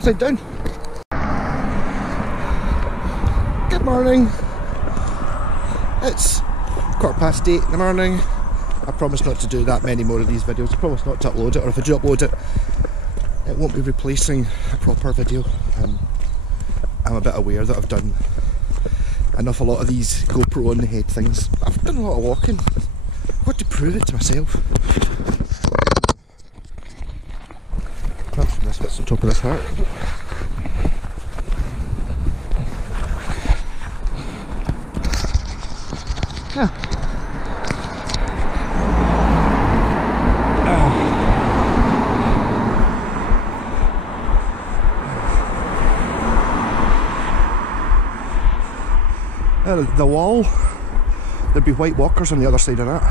upside down. Good morning. It's 8:15 in the morning. I promise not to do that many more of these videos. I promise not to upload it, or if I do upload it, it won't be replacing a proper video. I'm a bit aware that I've done a lot of these GoPro on the head things. I've done a lot of walking. I've got to prove it to myself. Perhaps this bit's on top of this heart. Yeah. The wall, there'd be white walkers on the other side of that.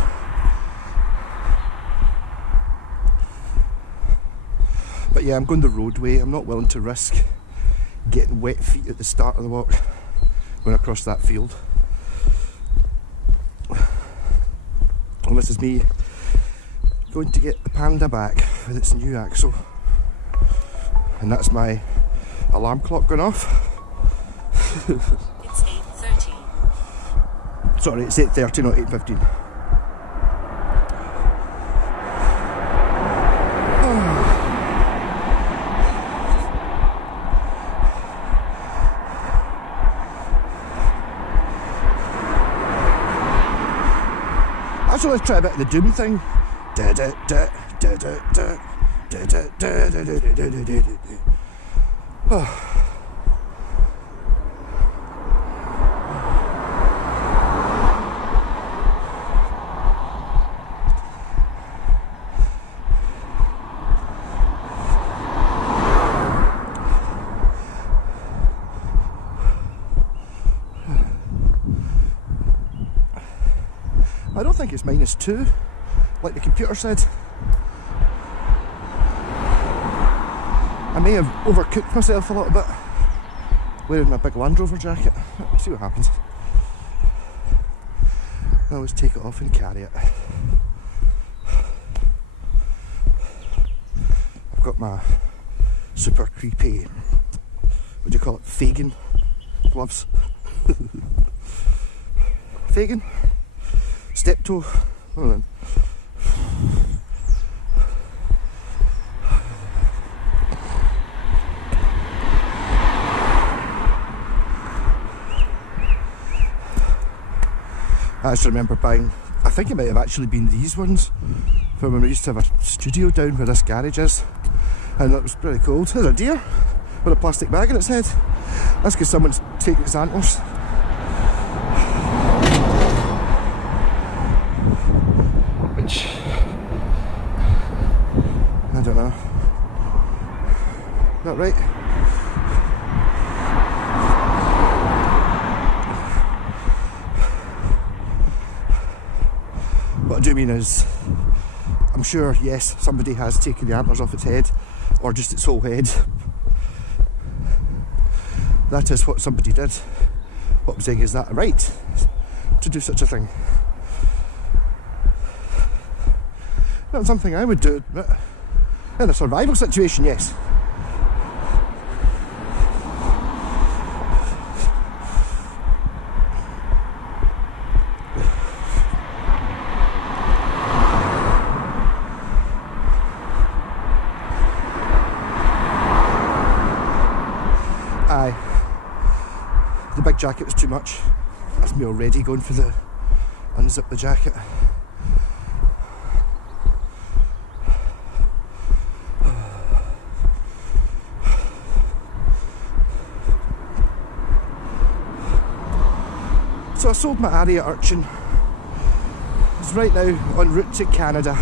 But yeah, I'm going the roadway. I'm not willing to risk getting wet feet at the start of the walk when I cross that field. And this is me going to get the Panda back with its new axle. And that's my alarm clock going off. It's 8:30. Sorry, it's 8:30, not 8:15. So let's try a bit of the Doom thing. I don't think it's -2, like the computer said. I may have overcooked myself a little bit wearing my big Land Rover jacket. Let's see what happens. I always take it off and carry it. I've got my super creepy, what do you call it, Fagin gloves. Fagin? Step toe. Hold on. I just remember buying, I think it might have actually been these ones from when we used to have a studio down where this garage is, and it was pretty cold. There's a deer with a plastic bag in its head. That's because someone's taken its antlers. Which, I don't know. Is that right? What I do mean is, I'm sure, yes, somebody has taken the antlers off its head, or just its whole head. That is what somebody did. What I'm saying is, that right to do such a thing? Not something I would do, but in a survival situation, yes. Aye. The big jacket was too much. That's me already going for the unzip the jacket. So I sold my area urchin. It's right now en route to Canada.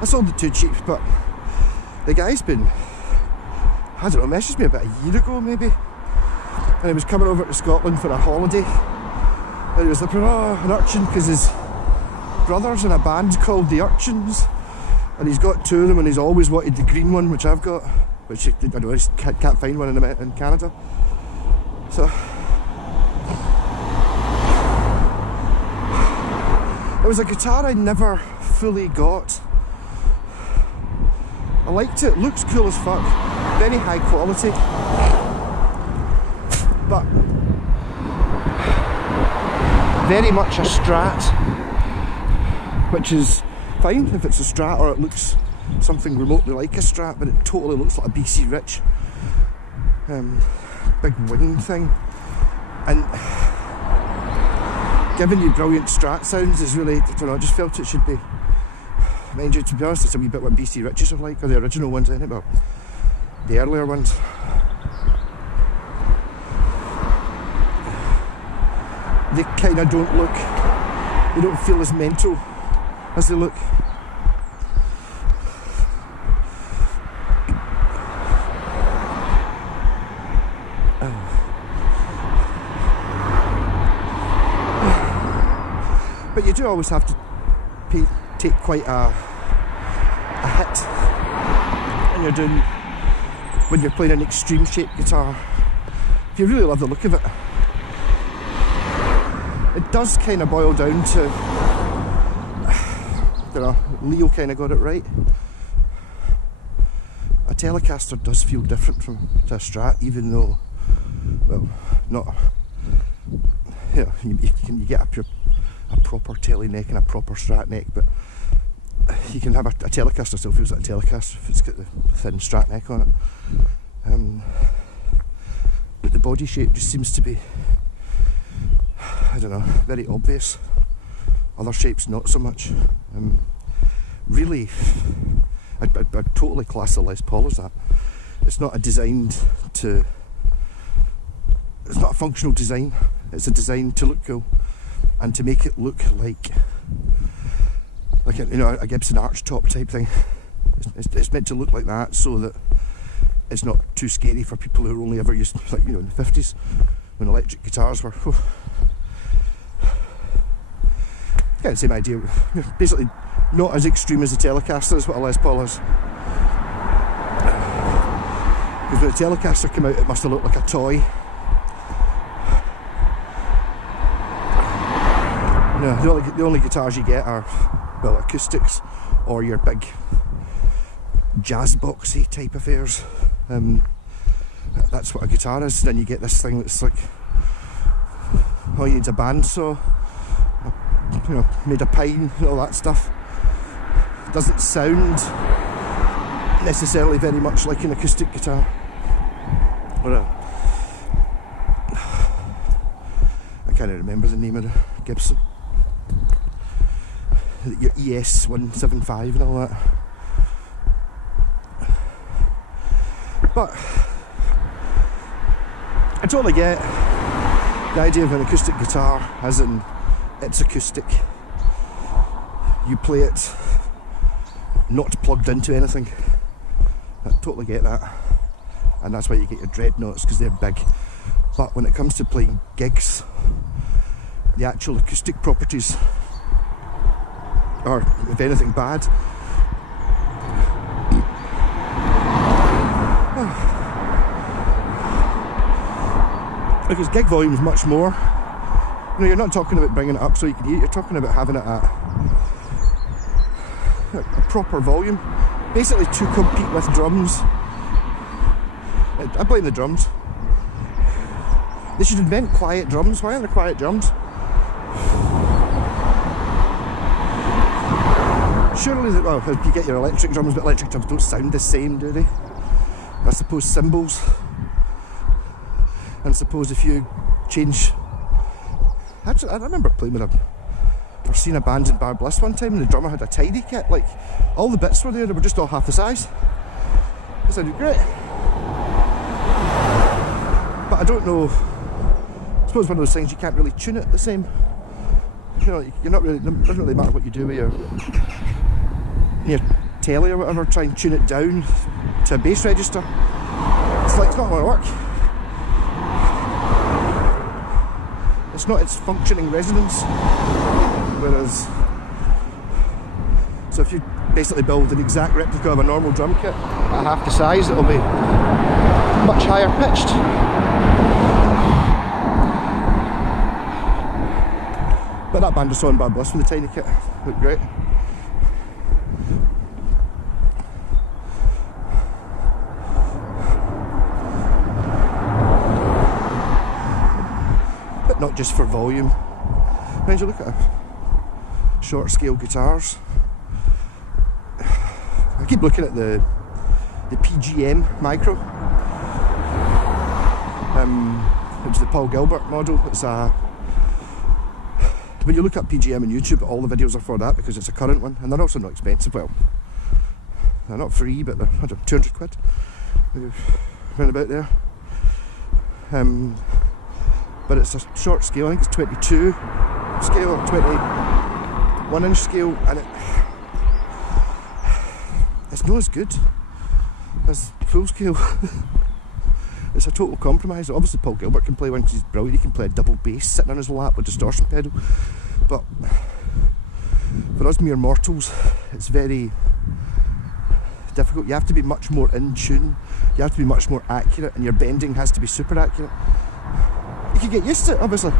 I sold it too cheap, but the guy's been, I don't know, messaged me about a year ago maybe, and he was coming over to Scotland for a holiday, and he was looking, oh, an urchin, because his brother's in a band called the Urchins, and he's got two of them, and he's always wanted the green one, which I've got, which I don't know, I can't find one in Canada. So it was a guitar I never fully got. I liked it. It looks cool as fuck. Very high quality. But very much a Strat, which is fine if it's a Strat or it looks something remotely like a Strat, but it totally looks like a BC Rich big wing thing. And giving you brilliant Strat sounds is really, I don't know, I just felt it should be, mind you, to be honest, it's a wee bit what BC Riches are like, or the original ones anyway, the earlier ones. They kind of don't look, they don't feel as mental as they look. But you do always have to take quite a hit when you're playing an extreme shaped guitar. If you really love the look of it, it does kind of boil down to, you know, Leo kind of got it right. A Telecaster does feel different to a Strat, even though, well, not, you know, you get a proper Tele neck and a proper Strat neck, but you can have a Telecaster still feels like a Telecaster if it's got the thin Strat neck on it. But the body shape just seems to be, I don't know, very obvious. Other shapes not so much. Really, I'd totally class the Les Paul as that. It's not a designed to, it's not a functional design, it's a design to look cool and to make it look like a, you know, a Gibson arch top type thing. It's meant to look like that so that it's not too scary for people who are only ever used, like, you know, in the 50s when electric guitars were kind of the same idea. Basically not as extreme as the Telecaster is what a Les Paul is. Because when the Telecaster came out it must have looked like a toy. No, the only guitars you get are, well, acoustics or your big jazz boxy type affairs. That's what a guitar is. Then you get this thing that's like, oh, you need a bandsaw, you know, made of pine and all that stuff. It doesn't sound necessarily very much like an acoustic guitar. Or I can't remember the name of the Gibson. Your ES 175 and all that. But I totally get the idea of an acoustic guitar, as in it's acoustic. You play it not plugged into anything. I totally get that. And that's why you get your dreadnoughts, because they're big. But when it comes to playing gigs, the actual acoustic properties are, if anything, bad. Because gig volume is much more. You know, you're not talking about bringing it up so you can hear it, you're talking about having it at a proper volume. Basically to compete with drums. I blame the drums. They should invent quiet drums. Why aren't there quiet drums? Surely, well, you get your electric drums, but electric drums don't sound the same, do they? I suppose cymbals. And I suppose if you change... Actually, I remember playing with or seeing a band in Bar Bliss one time and the drummer had a tiny kit. Like, all the bits were there, they were just all half the size. It sounded great. But I don't know... I suppose one of those things you can't really tune it the same. You know, you're not really... It doesn't really matter what you do with your telly or whatever, try and tune it down to a bass register. It's like, it's not going to work. It's not its functioning resonance. Whereas, so if you basically build an exact replica of a normal drum kit at half the size, it'll be much higher pitched. But that band I saw in Bar Bliss with the tiny kit looked great. not just for volume. When you look at short scale guitars, I keep looking at the PGM micro, which is the Paul Gilbert model. It's when you look at PGM on YouTube, all the videos are for that because it's a current one, and they're also not expensive. Well, they're not free, but they're 200 quid, round about there. But it's a short scale. I think it's 22 scale or 21 inch scale, and it's not as good as full scale. It's a total compromise. Obviously Paul Gilbert can play one because he's brilliant. He can play a double bass sitting on his lap with distortion pedal, but for us mere mortals it's very difficult. You have to be much more in tune, you have to be much more accurate, and your bending has to be super accurate. You can get used to it, obviously.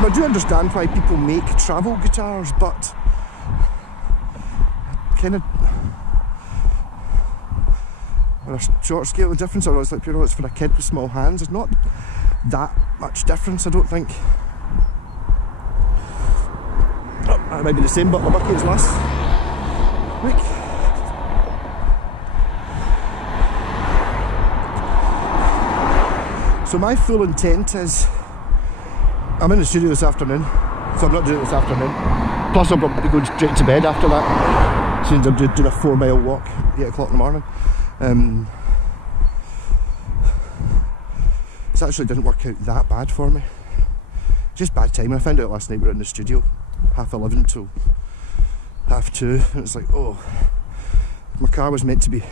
I do understand why people make travel guitars, but kind of on a short scale of difference, or it's like, it's for a kid with small hands. There's not that much difference, I don't think. Oh, that might be the same bottle of bucket as last week. So my full intent is, I'm in the studio this afternoon, so I'm not doing it this afternoon. Plus I'll probably be going straight to bed after that, since I'm doing a 4-mile walk at 8 o'clock in the morning. This actually didn't work out that bad for me. Just bad timing. I found out last night we were in the studio 11:30 till 2:30, and it's like, oh, my car was meant to be,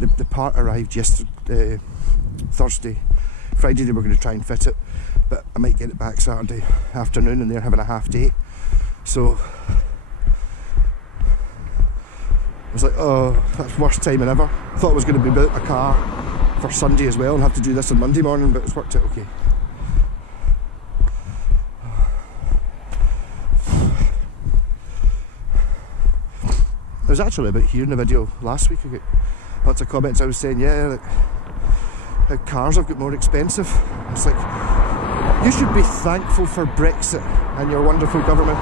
the part arrived yesterday, Thursday. Friday they were going to try and fit it, but I might get it back Saturday afternoon, and they're having a half day. So I was like, oh, that's worst timing ever. Thought I was going to be without a car for Sunday as well and have to do this on Monday morning, but it's worked out okay. I was actually about here in the video last week. I got lots of comments. I was saying, yeah, like, how cars have got more expensive. It's like, you should be thankful for Brexit and your wonderful government.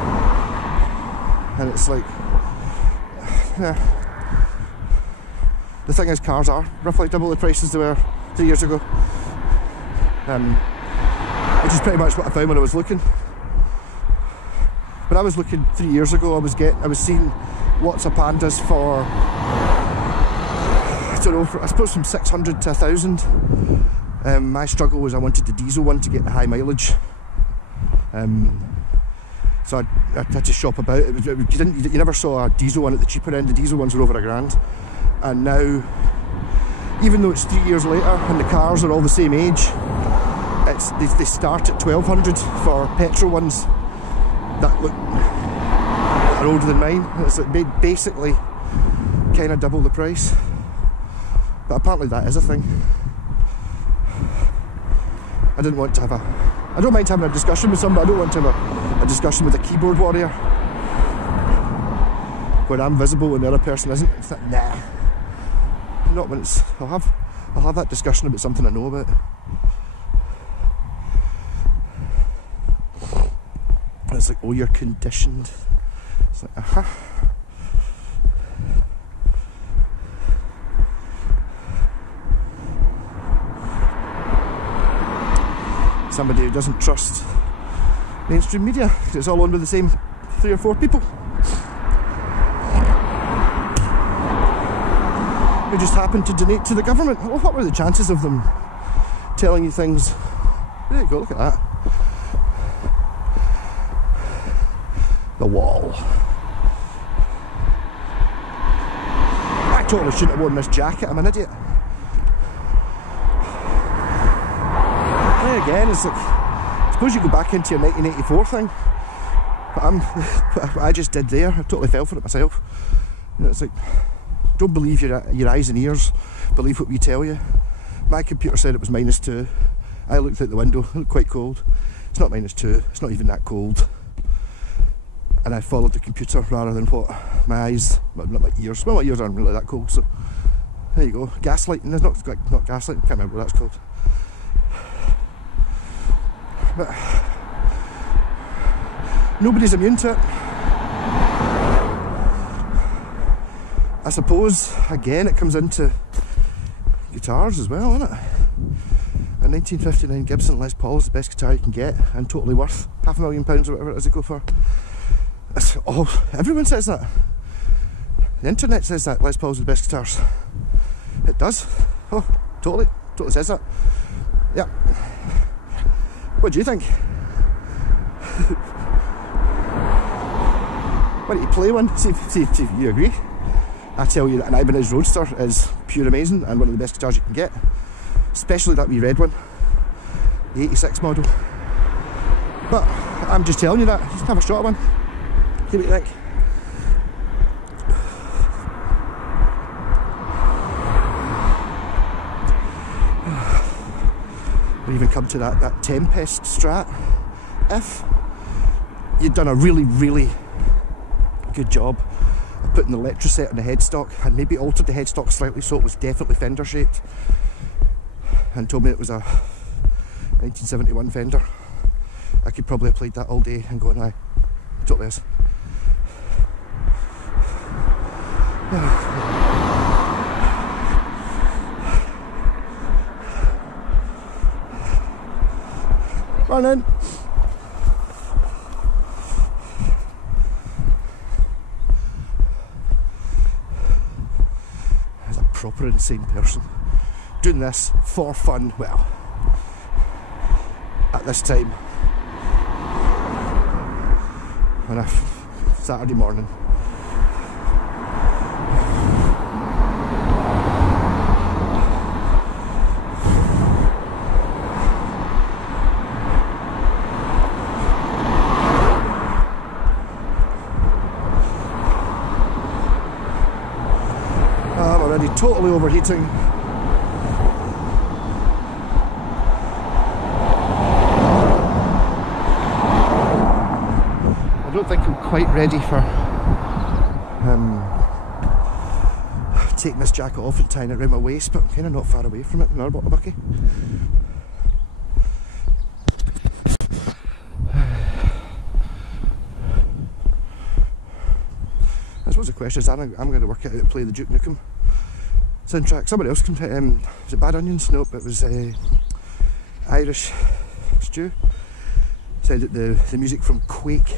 And it's like, yeah. The thing is, cars are roughly double the prices they were 3 years ago, which is pretty much what I found when I was looking. When I was looking 3 years ago, I was seeing lots of Pandas for, I don't know, I suppose from 600 to 1,000. My struggle was I wanted the diesel one to get the high mileage. So I had to shop about. You never saw a diesel one at the cheaper end. The diesel ones were over £1,000. And now, even though it's 3 years later and the cars are all the same age, they start at 1,200 for petrol ones that look are older than mine. It's like basically kind of double the price. But apparently that is a thing. I didn't want to have I don't mind having a discussion with somebody. I don't want to have a discussion with a keyboard warrior where I'm visible and the other person isn't. It's like, nah. Not when it's, I'll have that discussion about something I know about. And it's like, oh, you're conditioned. It's like, aha. Somebody who doesn't trust mainstream media because it's all owned by the same 3 or 4 people who just happen to donate to the government. Well, what were the chances of them telling you things? There you go, look at that. The wall. I totally shouldn't have worn this jacket, I'm an idiot. There again, it's like, I suppose you go back into your 1984 thing, but what I just did there, I totally fell for it myself. You know, it's like, don't believe your eyes and ears, believe what we tell you. My computer said it was -2. I looked out the window, it looked quite cold. It's not -2, it's not even that cold. and I followed the computer rather than what my eyes, well, not my ears, well, my ears aren't really that cold, so there you go. Gaslighting, it's not gaslighting, I can't remember what that's called. But nobody's immune to it. I suppose, again, it comes into guitars as well, isn't it? A 1959 Gibson Les Paul is the best guitar you can get, and totally worth £500,000 or whatever it is they go for. Oh, everyone says that. The internet says that Les Paul's the best guitars. It does. Oh, totally says that. Yeah. What do you think? Why don't you play one? See if you agree. I tell you that an Ibanez Roadster is pure amazing and one of the best guitars you can get. Especially that wee red one. The 86 model. But I'm just telling you that. Just have a shot at one. See what you think. Or even come to that Tempest Strat. If you'd done a really, really good job of putting the electroset on the headstock and maybe altered the headstock slightly so it was definitely fender shaped, and told me it was a 1971 Fender, I could probably have played that all day and going, aye, it totally is. Morning. As a proper insane person doing this for fun, well, at this time on a Saturday morning. I'm already totally overheating. I don't think I'm quite ready for taking this jacket off and tying it around my waist, but I'm kind of not far away from it in our bottle bucky. I suppose the question is, I'm going to work out how to play the Duke Nukem soundtrack. Somebody else was it Bad Onions? Nope, it was Irish Stew. Said that the music from Quake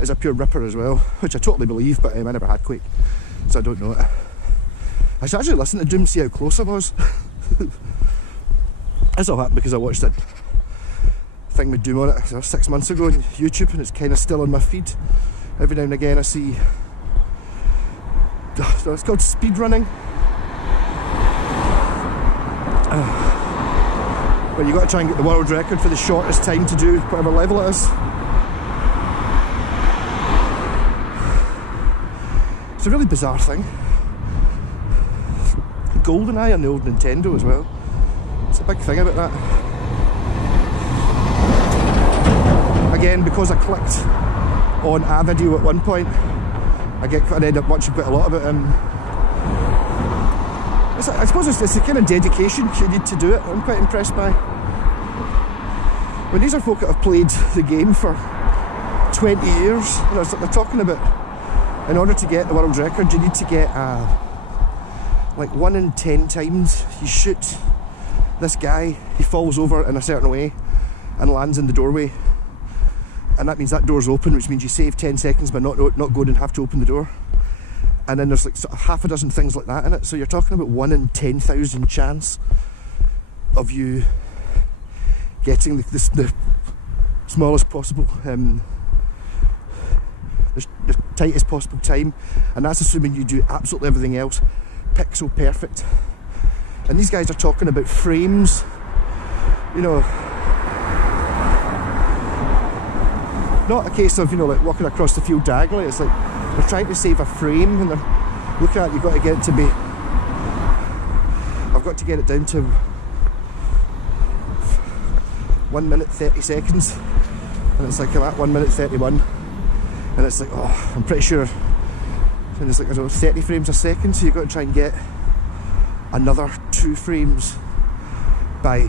is a pure ripper as well, which I totally believe, but I never had Quake, so I don't know it. I should actually listen to Doom, see how close I was. This all happened because I watched that thing with Doom on it 6 months ago on YouTube, and it's kind of still on my feed. Every now and again I see, so it's called speed running. But you got to try and get the world record for the shortest time to do whatever level it is. It's a really bizarre thing. GoldenEye on the old Nintendo as well. It's a big thing about that. Again, because I clicked on a video at one point, I end up watching quite a lot of it. I suppose it's the kind of dedication you need to do it. I'm quite impressed by. When these are folk that have played the game for 20 years, you know, they're talking about, in order to get the world record, you need to get like 1 in 10 times you shoot this guy, he falls over in a certain way and lands in the doorway, and that means that door's open, which means you save 10 seconds by not going and have to open the door. And then there's like sort of half a dozen things like that in it, so you're talking about 1 in 10,000 chance of you getting the smallest possible, the tightest possible time, and that's assuming you do absolutely everything else pixel perfect. And these guys are talking about frames, you know, not a case of, you know, like walking across the field diagonally. It's like they're trying to save a frame, and they're looking at, you've got to get it to be, I've got to get it down to 1 minute 30 seconds, and it's like I'm at 1 minute 31, and and it's like, oh, I'm pretty sure, and it's like, I don't know, 30 frames a second, so you've got to try and get another 2 frames by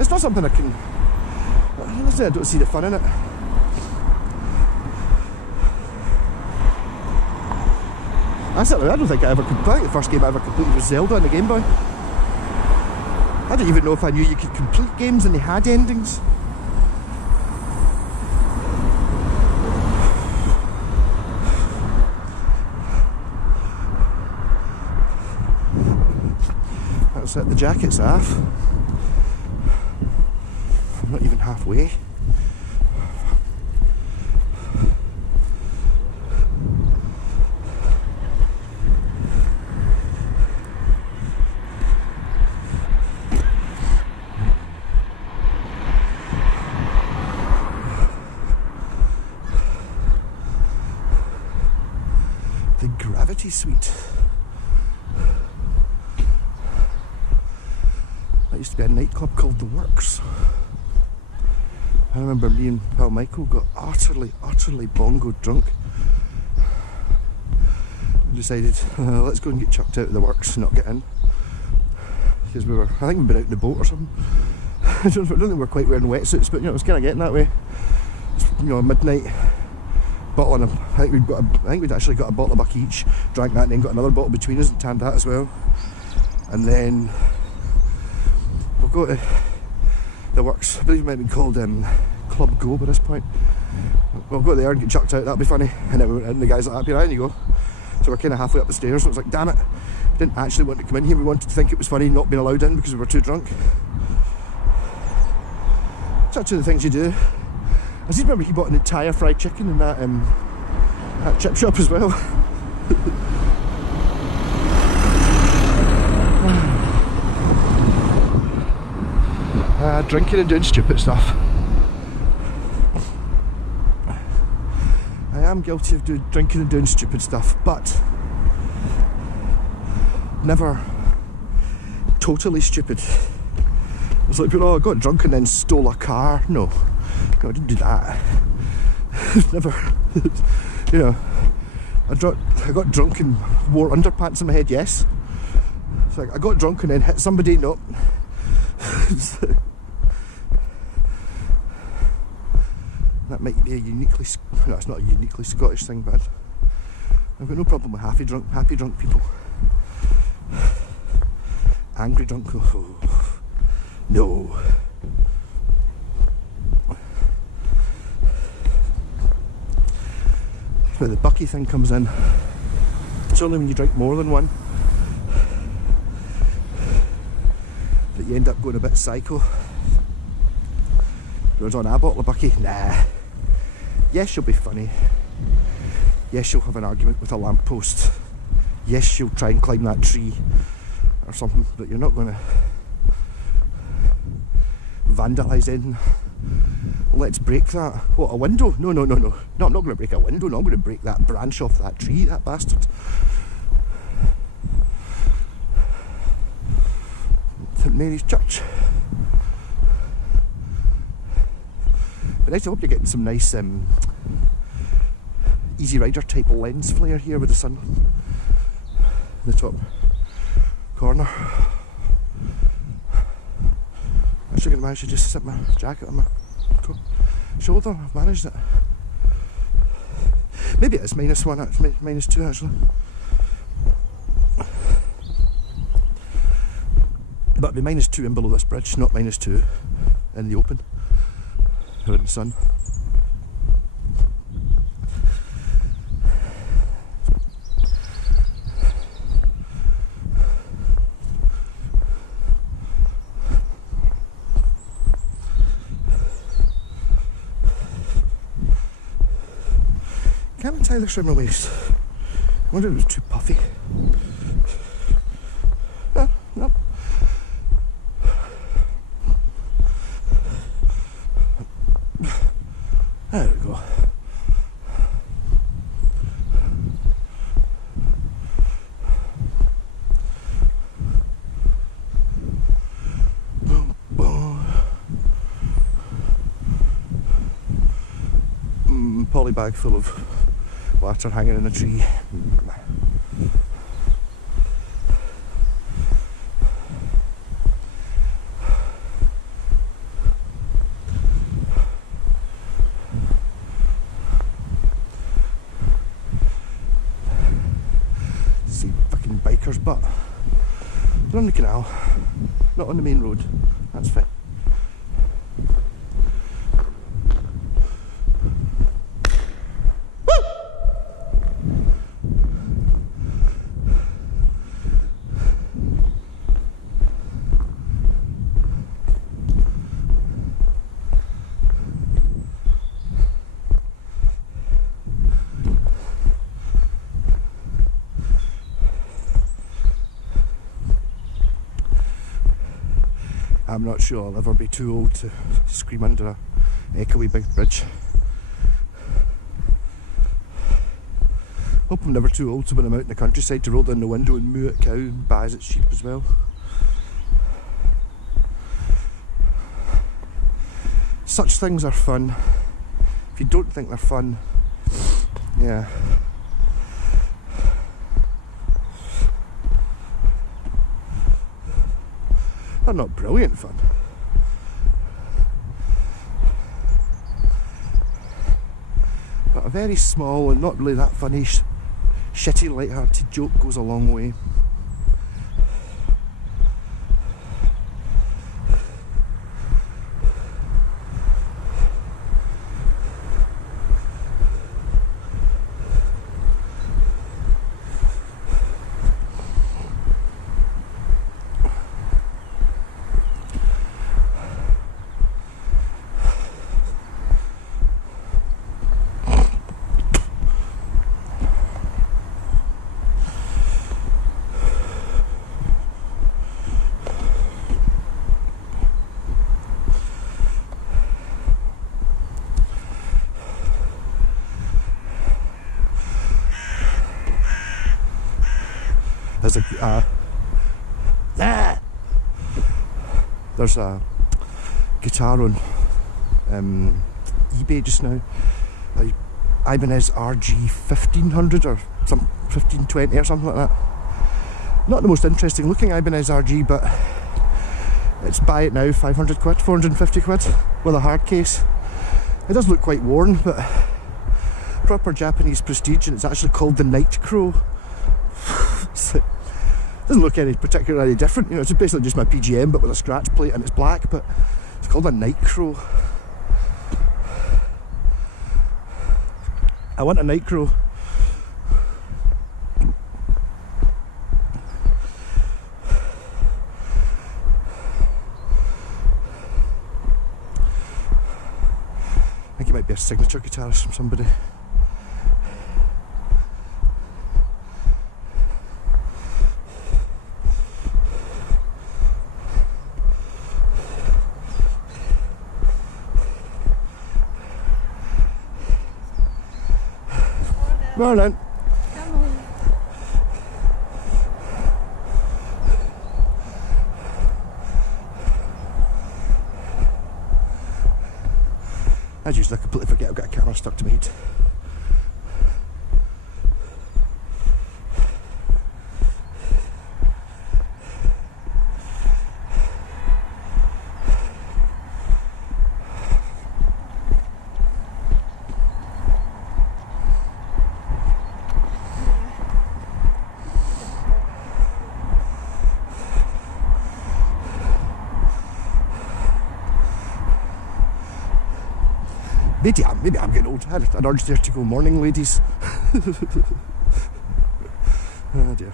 it's not something I can, honestly, I don't see the fun in it. I don't think I ever completed. The first game I ever completed was Zelda on the Game Boy. I didn't even know if I knew you could complete games and they had endings. That's it, the jacket's off. I'm not even halfway. The Gravity Suite. That used to be a nightclub called The Works. I remember me and pal Michael got utterly bongo drunk. We decided, let's go and get chucked out of The Works and not get in. Because I think we'd been out in the boat or something. I don't think we were quite wearing wetsuits, but you know, it was kind of getting that way. You know, midnight. Bottle and I think we'd actually got a bottle of buck each, drank that and then got another bottle between us and tanned that as well. And then we'll go to The Works. I believe it might have been called Club Go by this point. We'll go there and get chucked out, that'll be funny. And then we went in, the guys like, happy, right, you go. So we're kind of halfway up the stairs, and it was like, damn it, we didn't actually want to come in here, we wanted to think it was funny not being allowed in because we were too drunk. Such are the things you do. I just remember he bought an entire fried chicken in that chip shop as well. Drinking and doing stupid stuff. I am guilty of drinking and doing stupid stuff, but never totally stupid. It's like, oh, I got drunk and then stole a car. No, I didn't do that. Never, you know, I got drunk and wore underpants in my head, yes. It's like, I got drunk and then hit somebody, no. That might be a uniquely, no, it's not a uniquely Scottish thing, but I've got no problem with happy drunk people. Angry drunk, oh, no. Where the bucky thing comes in, it's only when you drink more than one that you end up going a bit psycho. Whereas on a bottle of bucky, nah. Yes, you'll be funny. Yes, you'll have an argument with a lamppost. Yes, you'll try and climb that tree or something, but you're not going to vandalise anything. Let's break that. What, a window? No. No, I'm not going to break a window. No, I'm going to break that branch off that tree, that bastard. St Mary's Church. But nice, I hope you're getting some nice Easy Rider type lens flare here with the sun in the top corner. I'm actually going to manage to just sit my jacket on my shoulder. I've managed it. Maybe it's -1, actually, -2 actually. But it'd be -2 in below this bridge, not -2 in the open or in the sun. Can't entirely show my waist. I wonder if it was too puffy. No. There we go. poly bag full of water hanging in a tree. See fucking bikers, but they're on the canal, not on the main road. That's fine. I'm not sure I'll ever be too old to scream under a echoey big bridge. Hope I'm never too old to, when I'm out in the countryside, to roll down the window and moo at a cow and bays at sheep as well. Such things are fun. If you don't think they're fun, yeah. They're not brilliant fun. But a very small and not really that funny, shitty, light-hearted joke goes a long way. There's a guitar on eBay just now, like Ibanez RG 1500 or some 1520 or something like that. Not the most interesting looking Ibanez RG, but it's buy it now, 500 quid, 450 quid with a hard case. It does look quite worn, but proper Japanese prestige, and it's actually called the Night Crow. Doesn't look any particularly different, you know, it's basically just my PGM but with a scratch plate, and it's black, but it's called a Night Crow. I want a Night Crow. I think it might be a signature guitarist from somebody. Morning. As usual, I completely forget I've got a camera stuck to my head. Maybe I'm getting old. I had an urge there to go, morning ladies. Oh dear.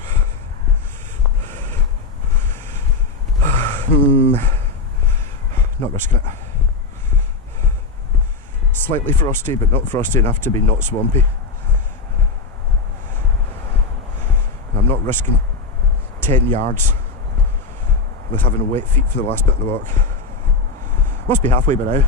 Not risking it. Slightly frosty, but not frosty enough to be not swampy. I'm not risking 10 yards with having wet feet for the last bit of the walk. Must be halfway by now.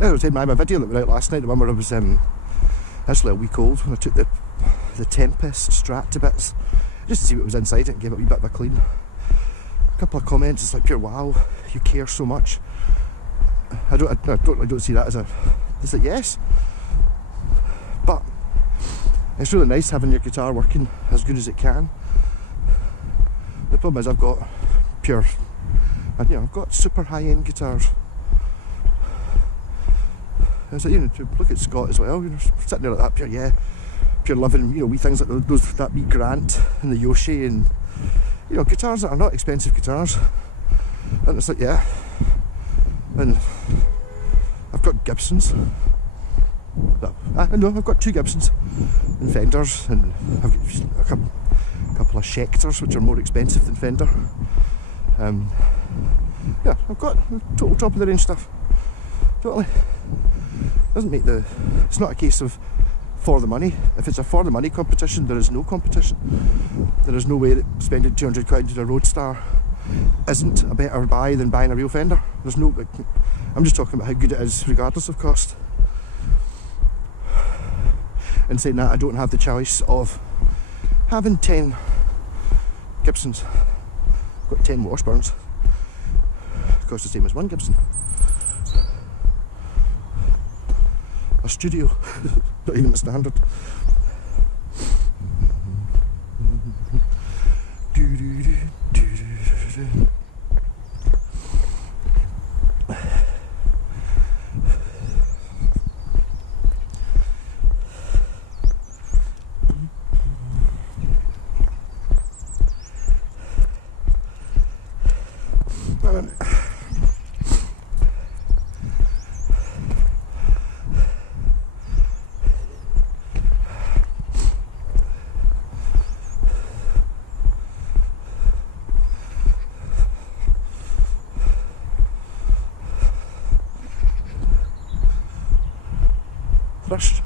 I was saying my video that went out last night, the one where I was actually a week old, when I took the Tempest Strat to bits, just to see what was inside it and gave it a wee bit of a clean. A couple of comments, it's like pure wow, you care so much. I don't see that as a, it's like yes, but it's really nice having your guitar working as good as it can. The problem is I've got pure, and I've got super high-end guitars. It's like, look at Scott as well, sitting there like that, pure loving, wee things like those, that wee Grant and the Yoshi, and guitars that are not expensive guitars. And it's like, yeah, and I've got Gibsons. I know I've got 2 Gibsons and Fenders, and I've got a couple of Schecters which are more expensive than Fender. Yeah, I've got total top of the range stuff. Totally. Doesn't make it's not a case of for the money. If it's a for the money competition, there is no competition. There is no way that spending 200 quid on a Roadstar isn't a better buy than buying a real Fender. There's no, I'm just talking about how good it is regardless of cost. And saying that, I don't have the choice of having 10 Gibsons. I've got 10 Washburns. It costs the same as one Gibson. A studio, not even a standard. Thrust.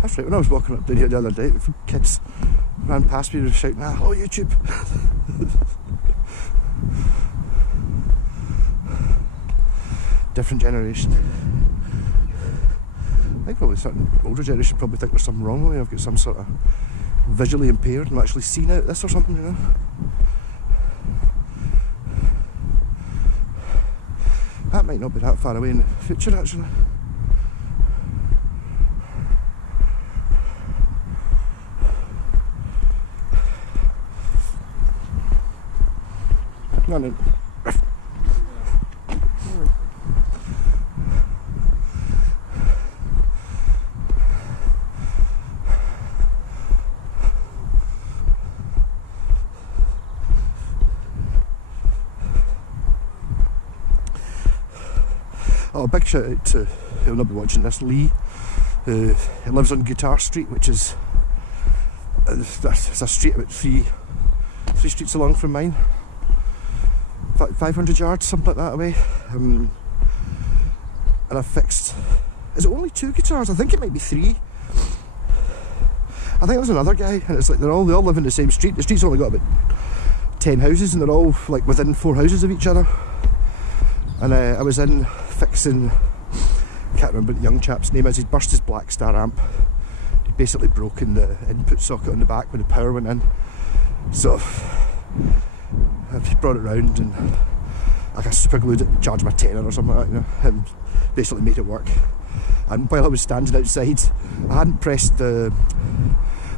That's right, when I was walking up down here the other day, kids ran past me and were shouting, "Hello YouTube." Different generation. I think probably certain older generation probably think there's something wrong with me. I've got some sort of visually impaired, I'm actually seeing out this or something, That might not be that far away in the future actually. No. Oh, big shout out to, he'll not be watching this, Lee, who lives on Guitar Street, which is it's a street about three streets along from mine. 500 yards, something like that away. And I've fixed, is it only 2 guitars? I think it might be 3. I think there's another guy, and it's like they all live in the same street. The street's only got about 10 houses, and they're all like within 4 houses of each other. And I was in fixing, I can't remember the young chap's name is, he'd burst his Black Star amp. He'd basically broken the input socket on the back when the power went in. So I brought it round and like I super glued it, charged my tenner or something like that, and basically made it work. And while I was standing outside, I hadn't pressed the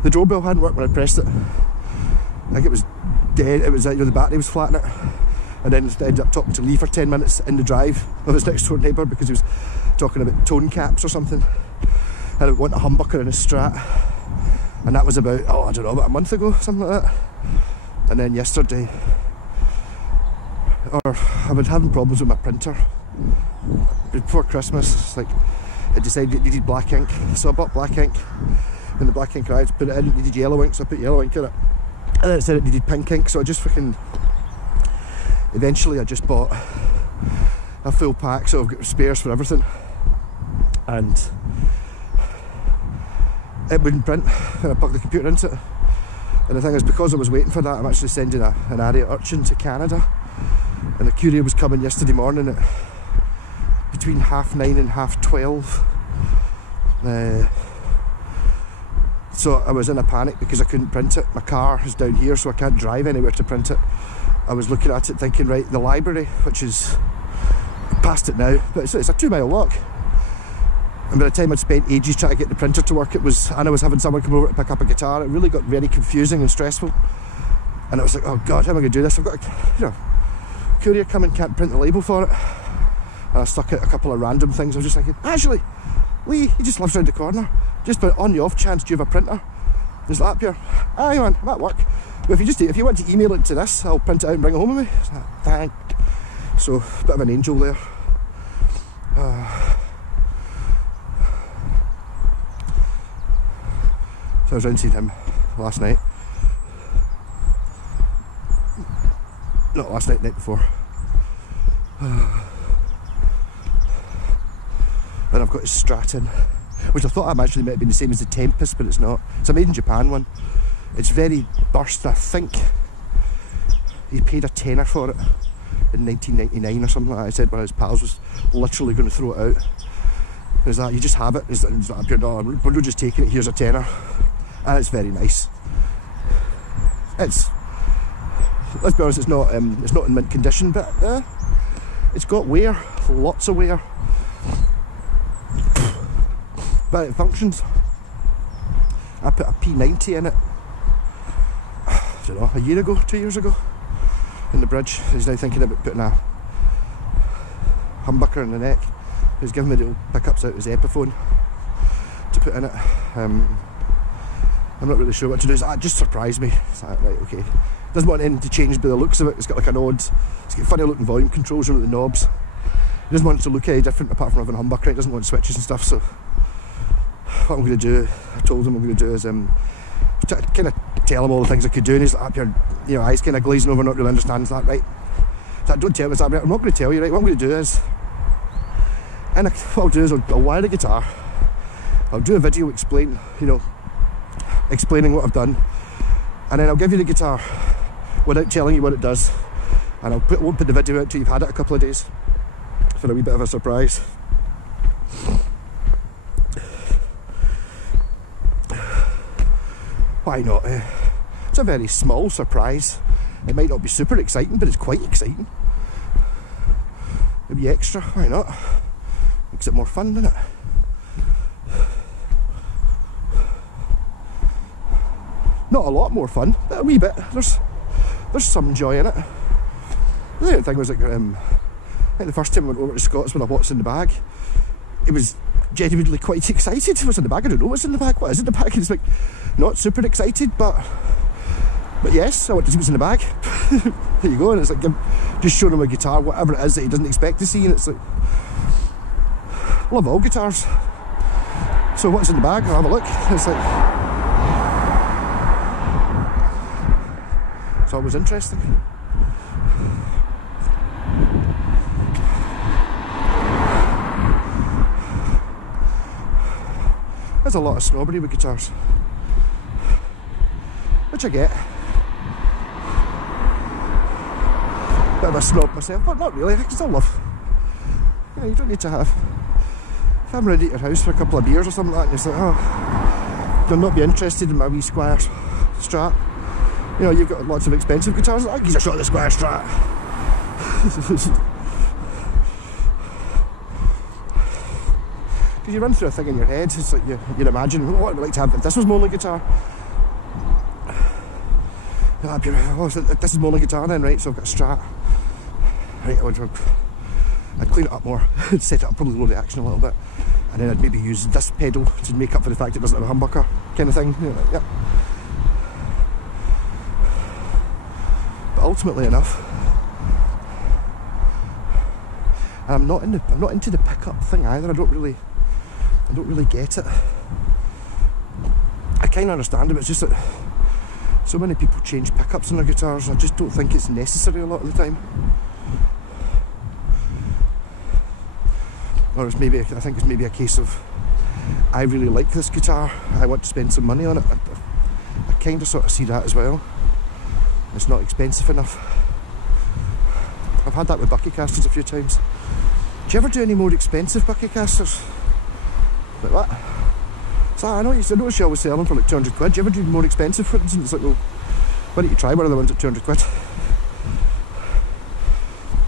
doorbell hadn't worked when I pressed it. I think it was dead, it was the battery was flat in it. And then I ended up talking to Lee for 10 minutes in the drive of his next door neighbour because he was talking about tone caps or something. And I want a humbucker in his Strat. And that was about, oh, I don't know, about a month ago, something like that. And then yesterday, I was having problems with my printer. Before Christmas, like, it decided it needed black ink, so I bought black ink. When the black ink arrived, put it in, it needed yellow ink, so I put yellow ink in it. And then it said it needed pink ink, so I just eventually I just bought a full pack, so I've got spares for everything. And it wouldn't print when I plugged the computer into it. And the thing is, because I was waiting for that, I'm actually sending an area urchin to Canada. And the courier was coming yesterday morning at between 9:30 and 12:30. So I was in a panic because I couldn't print it. My car is down here, so I can't drive anywhere to print it. I was looking at it thinking, right, the library, which is past it now, but it's a 2 mile walk. And by the time I'd spent ages trying to get the printer to work, and I was having someone come over to pick up a guitar, it really got very confusing and stressful. And I was like, oh God, how am I going to do this? I've got courier coming, can't print the label for it. And I stuck out a couple of random things. I was just thinking, actually, Lee, he just lives round the corner. Just put it on the off chance, do you have a printer? There's that up here. Aye man, I'm at work. But if you want to email it to this, I'll print it out and bring it home with me. Thank. So, a bit of an angel there. So I was round seeing him last night. Not last night, night before. And I've got his Strat in, which I thought I actually might have been the same as the Tempest, but it's not. It's a made in Japan one. It's very burst. I think he paid a tenner for it in 1999 or something like that. He said one of his pals was literally going to throw it out. There's that, you just have it. It's that, we're just taking it, here's a tenner. And it's very nice. Let's be honest, it's not in mint condition, but it's got wear, lots of wear. But it functions. I put a P90 in it, I don't know, a year ago, 2 years ago, in the bridge. He's now thinking about putting a humbucker in the neck. He's giving me the old pickups out his Epiphone to put in it. I'm not really sure what to do. That just surprised me. It's like, right, okay. Doesn't want anything to change by the looks of it. It's got like an odd, it's got funny looking volume controls on the knobs. He doesn't want it to look any different apart from having a humbucker. He doesn't want switches and stuff, so what I'm going to do, I told him I'm going to do is kind of tell him all the things I could do, and he's like up here, eyes kind of glazing over, not really understands that, right? So don't tell me that, I'm not going to tell you, right? What I'm going to do is, what I'll do is I'll wire the guitar, I'll do a video explaining what I've done, and then I'll give you the guitar without telling you what it does, and I won't put the video out until you've had it a couple of days for a wee bit of a surprise. Why not? It's a very small surprise. It might not be super exciting, but it's quite exciting. Maybe extra, why not? Makes it more fun, doesn't it? Not a lot more fun, but a wee bit. There's some joy in it. The other thing was like, I think the first time I went over to Scott's when I watched in the bag, it was genuinely quite excited. What's in the bag? I don't know what's in the bag. What is in the bag? It's like not super excited, but yes, I want to see what's in the bag. There you go. And it's like just showing him a guitar, whatever it is that he doesn't expect to see, and it's like, I love all guitars. So what's in the bag? I'll have a look. It's like, it's always interesting. There's a lot of snobbery with guitars, which I get. Bit of a snob myself, but not really. I can still love. Yeah, you don't need to have. If I'm ready at your house for a couple of beers or something like that, and you're like, oh, you'll not be interested in my wee Squire Strat. You know, you've got lots of expensive guitars. I'll give you a shot of the Squire Strat. Because you run through a thing in your head, it's like you'd imagine, what would I like to have if this was my only guitar? Oh, this is my only guitar then, right? So I've got a Strat. Right, I'd clean it up more, set it up, probably lower the action a little bit, and then I'd maybe use this pedal to make up for the fact it doesn't have a humbucker. kind of thing. You know, yeah. But ultimately enough, and I'm not into the pickup thing either. I don't really get it. I kind of understand it, but it's just that so many people change pickups on their guitars. I just don't think it's necessary a lot of the time. Or it's maybe, I think it's maybe a case of, I really like this guitar, I want to spend some money on it. I kind of sort of see that as well. It's not expensive enough. I've had that with bucket casters a few times. Do you ever do any more expensive bucket casters? Like what? So I know she always sell them for like 200 quid. Do you ever do more expensive ones? And it's like, well, why don't you try one of the ones at 200 quid?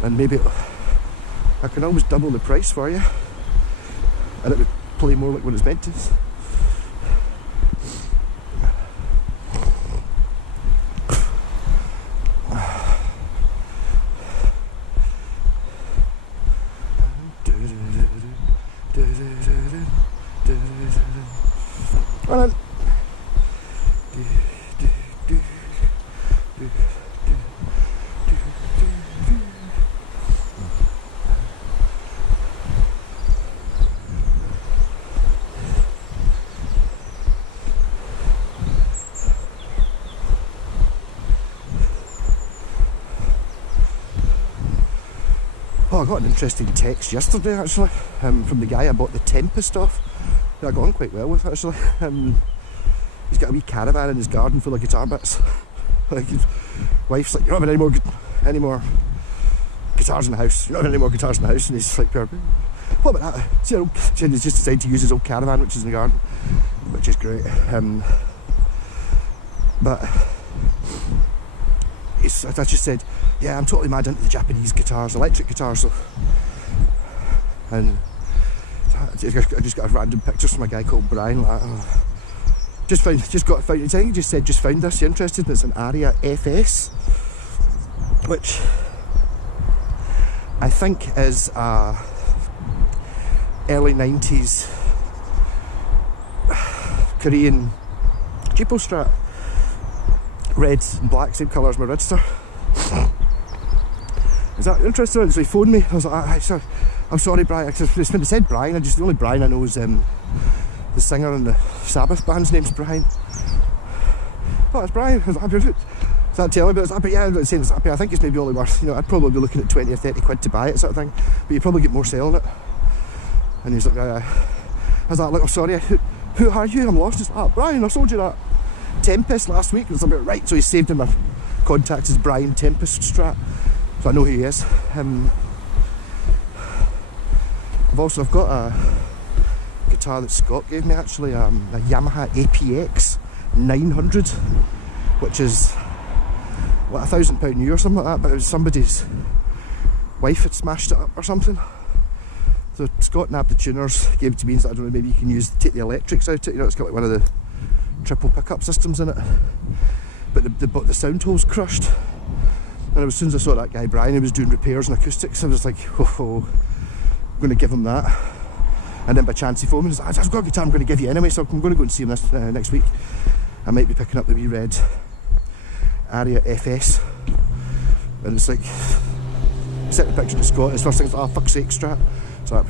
And maybe I can always double the price for you, and it would play more like what it's meant to. Alright. Oh, I got an interesting text yesterday actually, from the guy I bought the Tempest off. That I got on quite well with actually. He's got a wee caravan in his garden full of guitar bits. Like his wife's like, you don't have any more guitars in the house. You don't have any more guitars in the house, and he's like, what about that? So he's just decided to use his old caravan, which is in the garden, which is great. But I just said, yeah, I'm totally mad into the Japanese guitars, electric guitars. So, and I just got a random pictures from a guy called Brian. Like, I think he just said, just found this. You interested? And it's an Aria FS, which I think is a early 90s Korean cheapo Strat. Red and black, same colour as my Redster. Is that interesting? So he phoned me. I was like, I'm sorry, Brian. It said Brian. The only Brian I know is the singer in the Sabbath band's name's Brian. Oh, it's Brian. I was like, is that telling me? But yeah, I'm saying I think it's maybe only worth, I'd probably be looking at 20 or 30 quid to buy it, sort of thing. But you probably get more selling it. And he's like, I was like, look, I'm sorry. Who are you? I'm lost. He's like, Brian, I sold you that Tempest last week. And it's about right. So he saved in my contacts as Brian Tempest Strat. So I know who he is. I've got a guitar that Scott gave me actually, a Yamaha APX 900, which is what, £1,000 new or something like that, but it was somebody's wife had smashed it up or something. So Scott nabbed the tuners, gave it to me, and said, I don't know, maybe you can take the electrics out it. It's got like one of the triple pickup systems in it, but the sound hole's crushed. And as soon as I saw that guy Brian, who was doing repairs and acoustics, I was like, oh, I'm going to give him that. And then by chance he phoned me and said, I've got a guitar I'm going to give you anyway, so I'm going to go and see him this next week. I might be picking up the wee red Aria FS. And it's like, sent the picture to Scott, his first thing is, oh fuck's sake, Strat. So that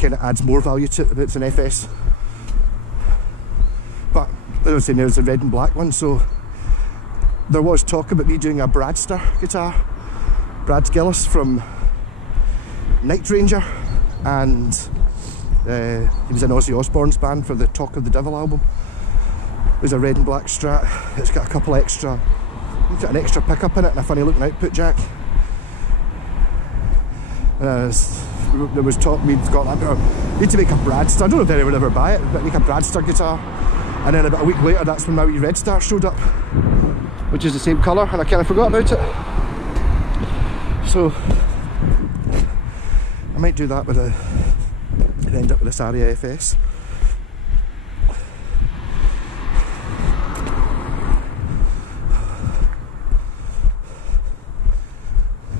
kind of adds more value to it, it's an FS. But as I was saying, there's a red and black one, so there was talk about me doing a Bradster guitar. Brad Gillis from Night Ranger, and he was in Ozzy Osbourne's band for the Talk of the Devil album. There's a red and black Strat. It's got a couple extra, it's got an extra pickup in it and a funny looking output jack. There was talk we'd got that. Need to make a Bradster. I don't know if anyone would ever buy it, but make a Bradster guitar. And then about a week later, that's when my wee Red Star showed up, which is the same colour, and I kind of forgot about it. So I might do that and end up with this Aria FS.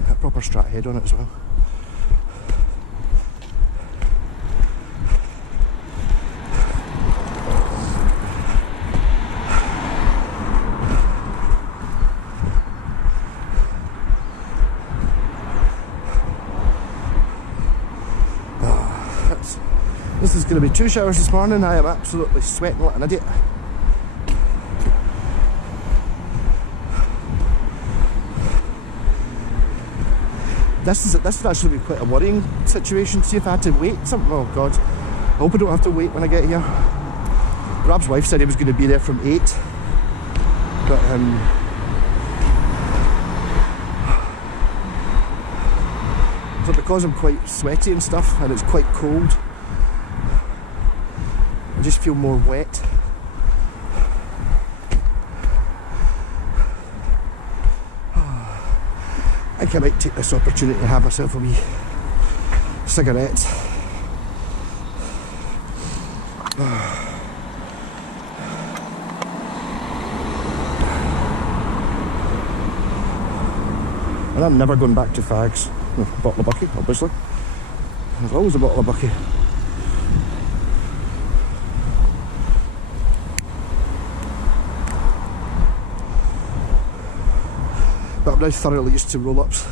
Got a proper Strat head on it as well. This is going to be 2 showers this morning. I am absolutely sweating like an idiot. This would actually be quite a worrying situation. See if I had to wait something. Oh God. I hope I don't have to wait when I get here. Rob's wife said he was going to be there from 8. But so because I'm quite sweaty and stuff and it's quite cold, I just feel more wet. I think I might take this opportunity to have myself a wee cigarette. And I'm never going back to fags. A bottle of bucky, obviously. There's always a bottle of bucky. But I'm now thoroughly used to roll-ups.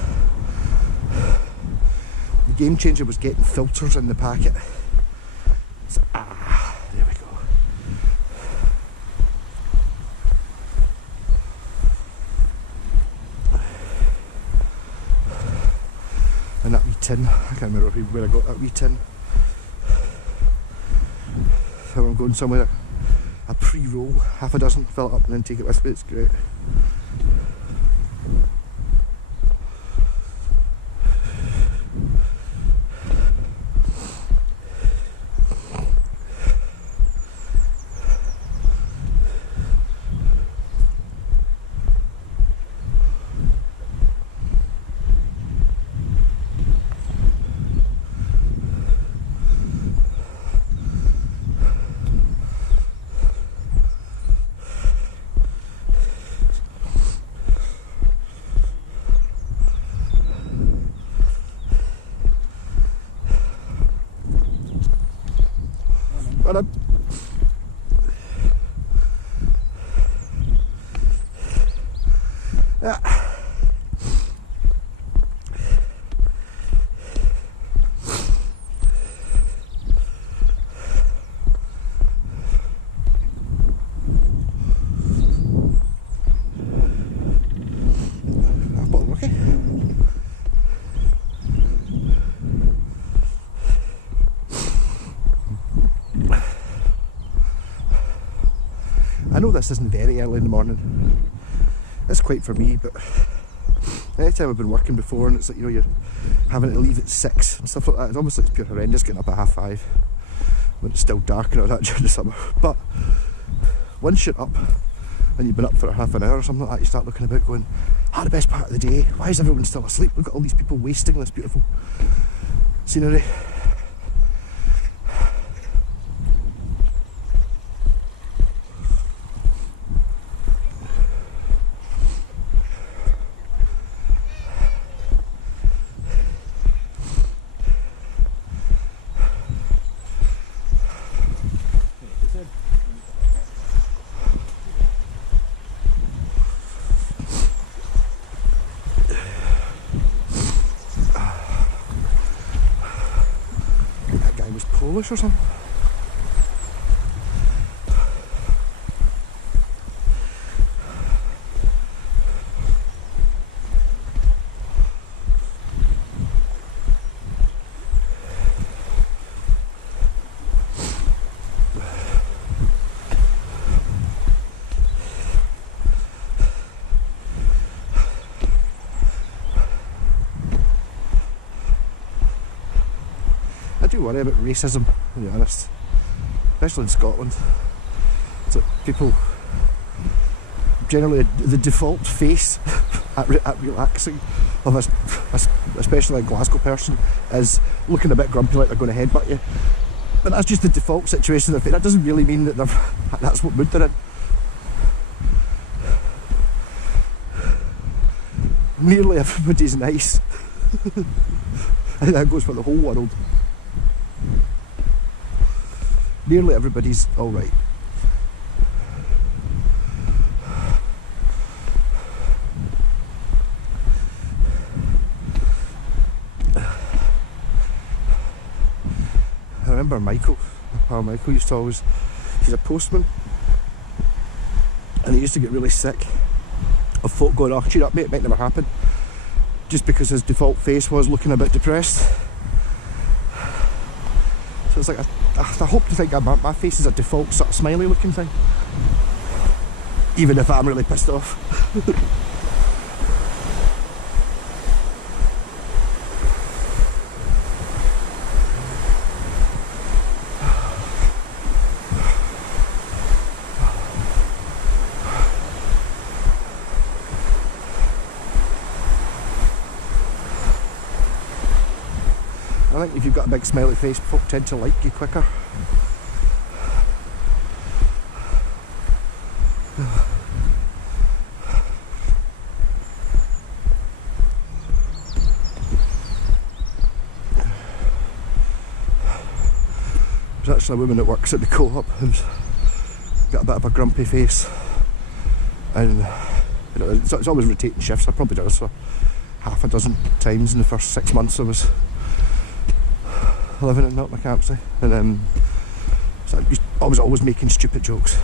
The game changer was getting filters in the packet. So, there we go. And that wee tin, I can't remember where I got that wee tin. So I'm going somewhere, a pre-roll, half a dozen, fill it up and then take it with me, it's great. Well done. Yeah. Okay. I know this isn't very early in the morning. It's quite for me, but anytime I've been working before and it's like, you know, you're having to leave at 6 and stuff like that, it's almost like it's pure horrendous getting up at 5:30 when it's still dark and all that during the summer. But once you're up and you've been up for half an hour or something like that, you start looking about going, the best part of the day, why is everyone still asleep? Look at all these people wasting this beautiful scenery. Polish or something. I do worry about racism, to be honest, especially in Scotland. It's like people generally, the default face at relaxing of especially a Glasgow person is looking a bit grumpy, like they're going to headbutt you. But that's just the default situation. That doesn't really mean that that's what mood they're in. Nearly everybody's nice. I think that goes for the whole world. Nearly everybody's alright. remember Michael, my pal Michael used to always, he's a postman, and he used to get really sick of folk going, oh cheer up mate, it might never happen, just because his default face was looking a bit depressed. So it's like, I hope to think my face is a default sort of smiley looking thing, even if I'm really pissed off. I think if you've got a big smiley face, folk tend to like you quicker. There's actually a woman that works at the co-op who's got a bit of a grumpy face, and you know, it's always rotating shifts. I probably done this for half a dozen times in the first 6 months I was living in Knocknacampsie, and so I was always making stupid jokes.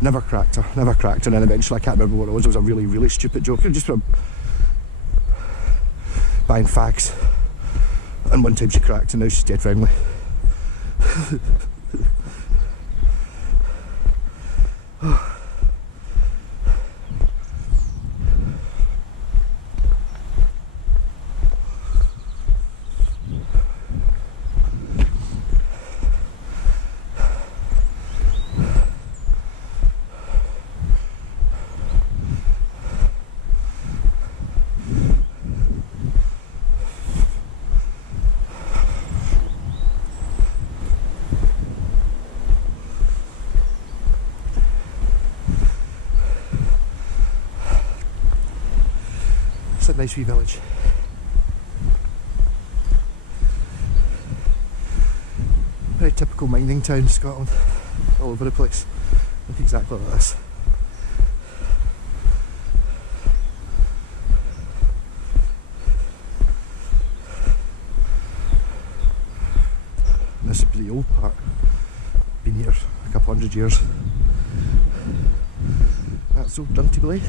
Never cracked her, and then eventually, I can't remember what it was a really, really stupid joke. Just from buying fags, and one time she cracked, and now she's dead friendly. It's a nice wee village. Very typical mining town in Scotland, all over the place. Look exactly like this. This would be the old part. Been here a couple 100 years. That's old Dunty.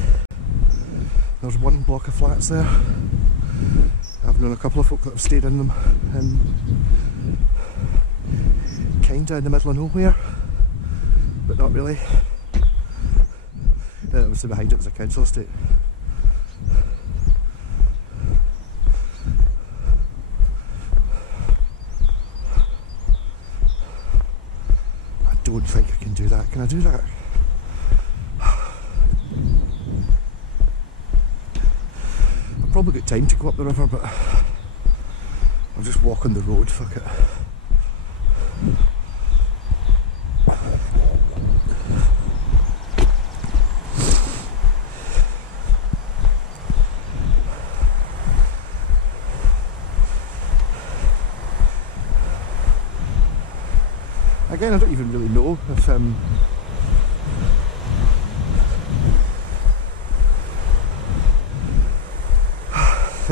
There's one block of flats there. I've known a couple of folk that have stayed in them, kinda in the middle of nowhere, but not really. Obviously behind it was a council estate. I don't think I can do that. Can I do that? Probably got time to go up the river, but I'll just walk on the road, fuck it. Again, I don't even really know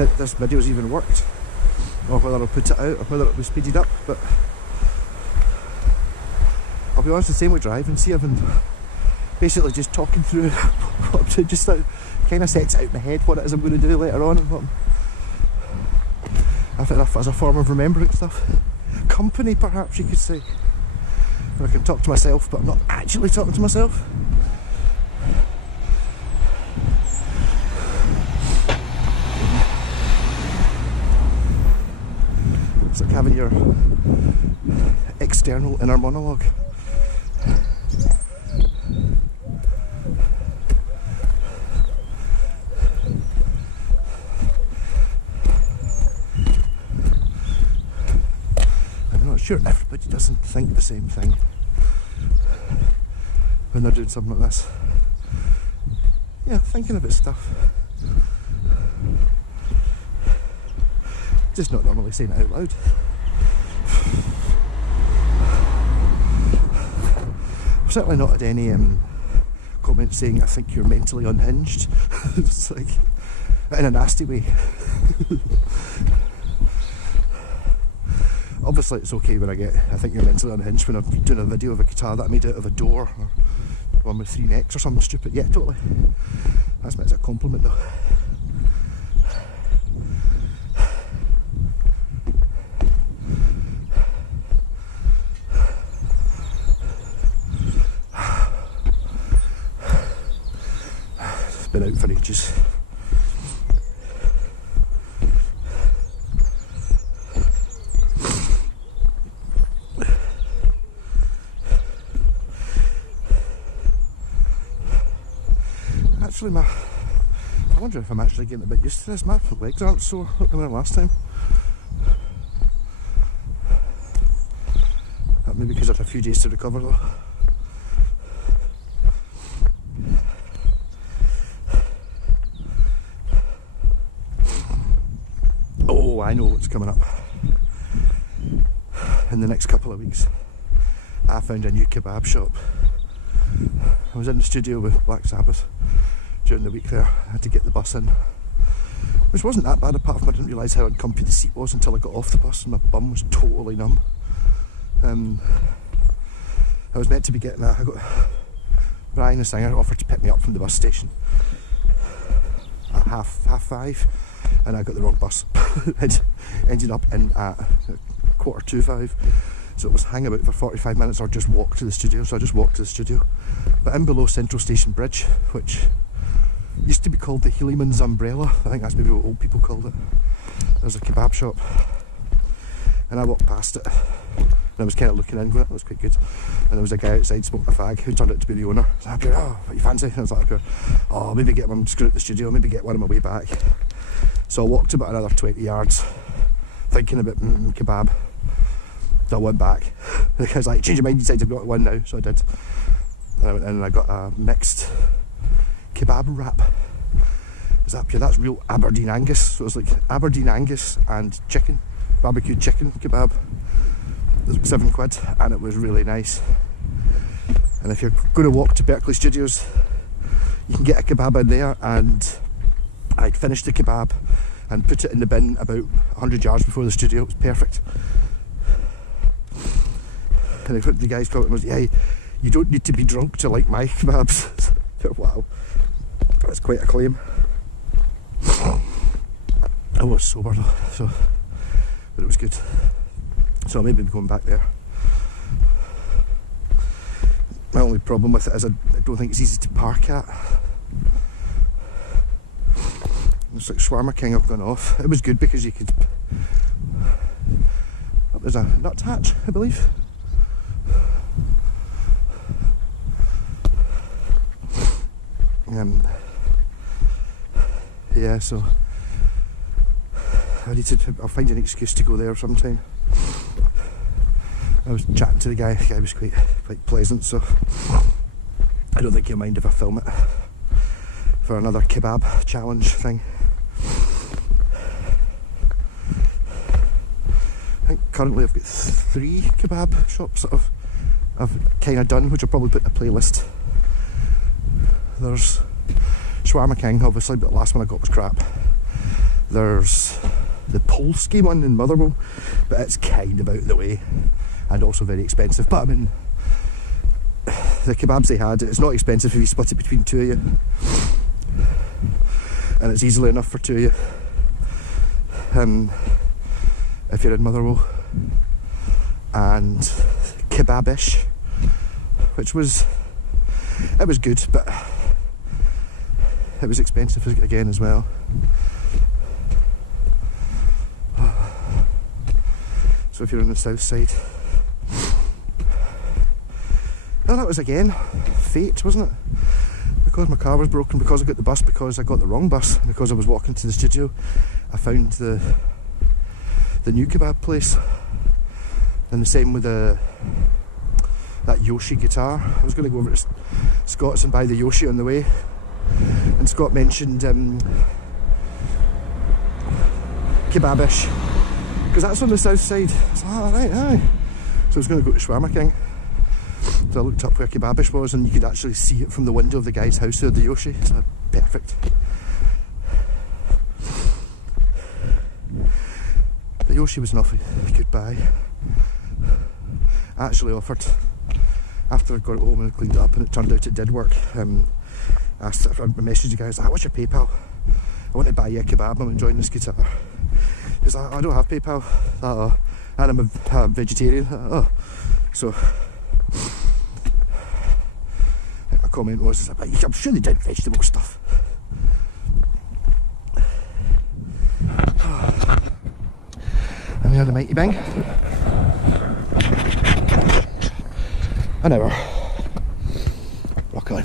if this video's even worked, or whether I'll put it out, or whether it'll be speeded up, but I'll be honest, the same with driving. See, I've been basically just talking through what I'm doing, just kind of sets out in my head what it is I'm going to do later on, and I think as a form of remembering stuff. Company, perhaps you could say, where I can talk to myself, but I'm not actually talking to myself. It's like having your external inner monologue. I'm not sure everybody doesn't think the same thing when they're doing something like this. Yeah, thinking about stuff. Just not normally saying it out loud. I've certainly not had any comments saying I think you're mentally unhinged. It's like, in a nasty way. obviously it's okay when I think you're mentally unhinged when I'm doing a video of a guitar that I made out of a door, or one with 3 necks or something stupid. Yeah, totally. That's meant as a compliment though. It's been out for ages. Actually, I wonder if I'm actually getting a bit used to this. My legs aren't sore like they were last time. Maybe because I had a few days to recover though. Oh, I know what's coming up. In the next couple of weeks, I found a new kebab shop. I was in the studio with Black Sabbath during the week there. I had to get the bus in, which wasn't that bad apart from I didn't realise how uncomfy the seat was until I got off the bus and my bum was totally numb. I was meant to be getting I got Brian, the singer, offered to pick me up from the bus station at half 5, and I got the wrong bus. It ended up in at 4:45, so it was hang about for 45 minutes or just walk to the studio. So I just walked to the studio, but in below Central Station Bridge, which used to be called the Healyman's Umbrella, I think that's maybe what old people called it, there's a kebab shop, and I walked past it and I was kind of looking in, going, that was quite good, and there was a guy outside smoking a fag who turned out to be the owner. So I was like, oh, what you fancy? And I was like, oh, maybe get one, screw at the studio, maybe get one on my way back. So I walked about another 20 yards thinking about kebab. So I went back. The guy's like, change your mind, you said you've got one now. So I did. And I went in and I got a mixed kebab wrap. Is that pure? That's real Aberdeen Angus. So it was like Aberdeen Angus and chicken, barbecue chicken kebab. It was £7 and it was really nice. And if you're going to walk to Berkeley Studios, you can get a kebab in there, and I'd finished the kebab and put it in the bin about 100 yards before the studio. It was perfect. And the guy's comment was, yeah, you don't need to be drunk to like my kebabs. Wow, that's quite a claim. I was sober though, so, but it was good. So I may be going back there. My only problem with it is I don't think it's easy to park at. It's like Shawarma King have gone off. It was good because you could... There's a nut hatch, I believe. Yeah, so I'll find an excuse to go there sometime. I was chatting to the guy was quite pleasant, so I don't think he'll mind if I film it for another kebab challenge thing. I think currently I've got 3 kebab shops that I've kind of done, which I'll probably put in a playlist. There's Shawarma King, obviously, but the last one I got was crap. There's the Polski one in Motherwell, but it's kind of out of the way and also very expensive. But I mean, the kebabs they had, it's not expensive if you split it between 2 of you, and it's easily enough for 2 of you. If you're in Motherwell. And Kebabish, which was, it was good, but it was expensive again as well. So if you're on the south side, oh, that was again fate, wasn't it? Because my car was broken, because I got the bus, because I got the wrong bus, because I was walking to the studio, I found the new kebab place. And the same with that Yoshi guitar. I was going to go over to Scott's and buy the Yoshi on the way, and Scott mentioned Kebabish, because that's on the south side. So, alright, aye. So I was going to go to Shawarma King. So I looked up where Kebabish was, and you could actually see it from the window of the guy's house who had the Yoshi. So perfect. The Yoshi was an awfully good buy. actually offered, after I got it home and cleaned it up and it turned out it did work, I messaged the guys like, what's your PayPal? I want to buy you a kebab, I'm enjoying this guitar. He's like, I don't have PayPal, and I'm a vegetarian. So a comment was, I'm sure they did vegetable stuff. And we had a mighty bang. An hour. Rock on.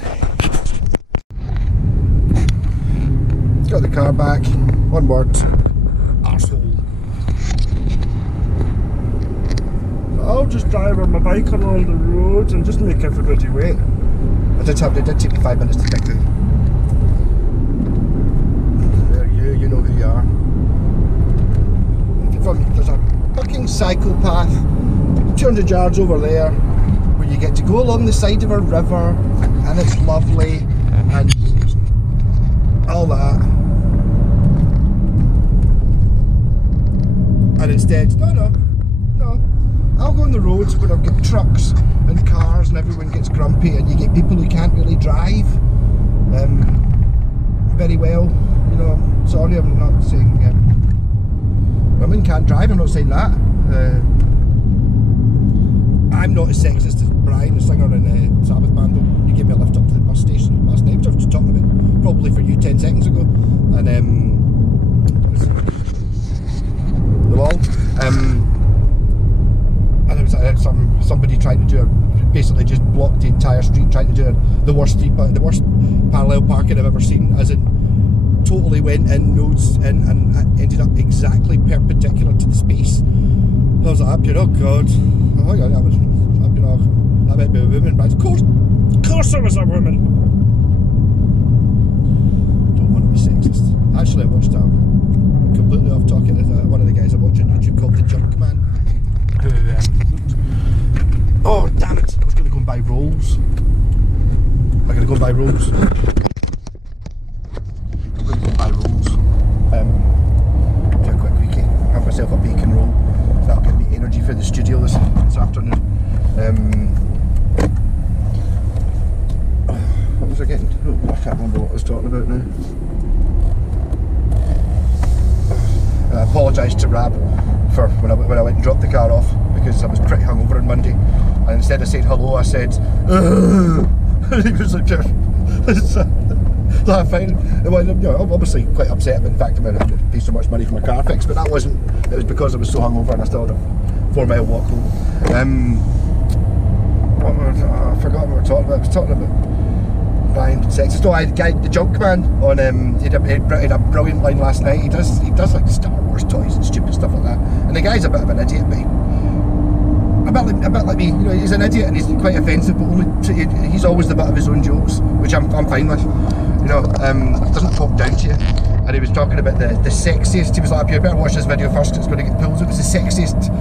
Got the car back. One word. Arsehole. I'll just drive on my bike along the road and just make everybody wait. It did take me 5 minutes to pick the. There you know who you are. There's a fucking cycle path 200 yards over there where you get to go along the side of a river and it's lovely and all that, and instead no, I'll go on the roads where I've got trucks and cars and everyone gets grumpy and you get people who can't really drive very well. You know, sorry, I'm not saying women can't drive, I'm not saying that. I'm not as sexist as Brian, the singer in Sabbath band. You gave me a lift up to the bus station last night, which I was just talking about probably for you 10 seconds ago. And the wall. And there was somebody trying to do basically just blocked the entire street, trying to do the worst parallel parking I've ever seen, as in totally went in nose in and ended up exactly perpendicular to the space. I was like, oh god, oh yeah, that might be a woman, but of course it was a woman. Don't want to be sexist. Actually, I watched completely off talking to one of the guys I watch on YouTube called The Junk Man, who oh damn it, I was going to go and buy rolls. I'm going to go and buy rolls. Do a quick quickie, have myself a bacon roll. That'll give me energy for the studio this afternoon. What was I getting? Oh, I can't remember what I was talking about now. I apologise to Rab for when I went and dropped the car off, because I was pretty hungover on Monday, and instead of saying hello I said and he was like, fine. Obviously quite upset, in fact, I'm going to pay so much money for my car fix, but that wasn't, it was because I was so hungover and I still had a 4-mile walk home. I forgot what we were talking about. I was talking about Brian sexist. I had the Junk Man on, he had a brilliant line last night. He does like Star Wars toys and stupid stuff like that, and the guy's a bit of an idiot, but a bit like me, you know, he's an idiot and he's quite offensive, but he's always the butt of his own jokes, which I'm fine with. You know, doesn't talk down to you. And he was talking about the sexiest. He was like, you better watch this video first because it's going to get pulled. It was the sexiest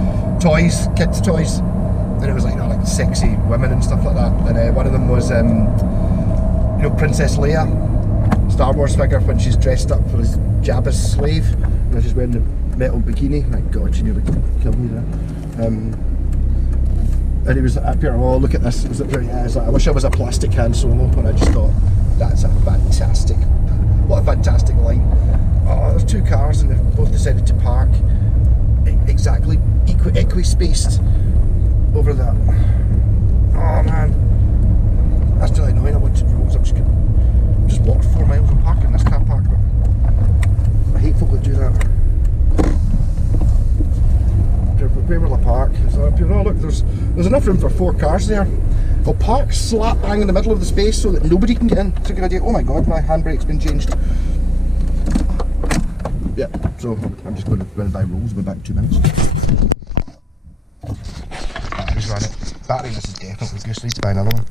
toys, kids' toys. And it was like, you know, like sexy women and stuff like that. And one of them was, you know, Princess Leia, Star Wars figure, when she's dressed up for his Jabba's slave. You know, she's wearing the metal bikini. My God, she nearly killed me there. And he was up here, oh look at this. It was like, I wish I was a plastic Han Solo, and I just thought, that's a fantastic, what a fantastic line. Oh, there's two cars and they've both decided to park exactly equi-spaced over that. Oh man, that's really annoying. I wanted roads, I'm just walked 4 miles and park in this car park. I hate folk that do that. Where will I park? So, oh look, there's enough room for 4 cars there. I'll park slap bang in the middle of the space so that nobody can get in. It's a good idea. Oh my god, my handbrake's been changed. Yeah, so I'm just going to run and buy rolls. I'll be back in 2 minutes. Battery's run it. Battery, this is definitely goose. Need to buy another one.